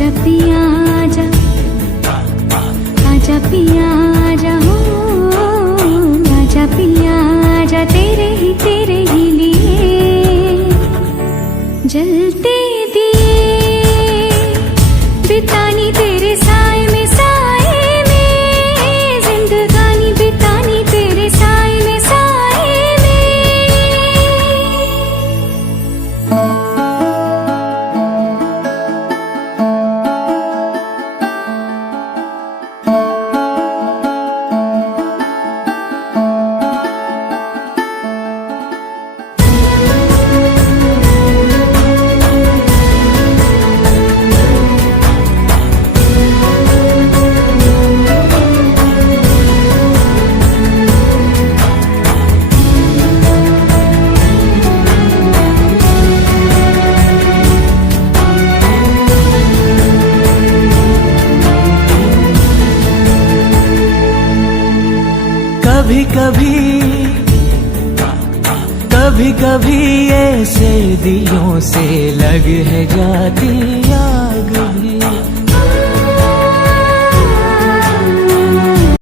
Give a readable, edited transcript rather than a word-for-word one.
पिया आजा, आजा पिया आजा, हो आजा पिया आजा, तेरे ही लिए जलते दिए बितानी तेरे साए में, साए में जिंदगानी बितानी तेरे साए में, साए में। कभी कभी ऐसे दिलों से लग है जाती यार,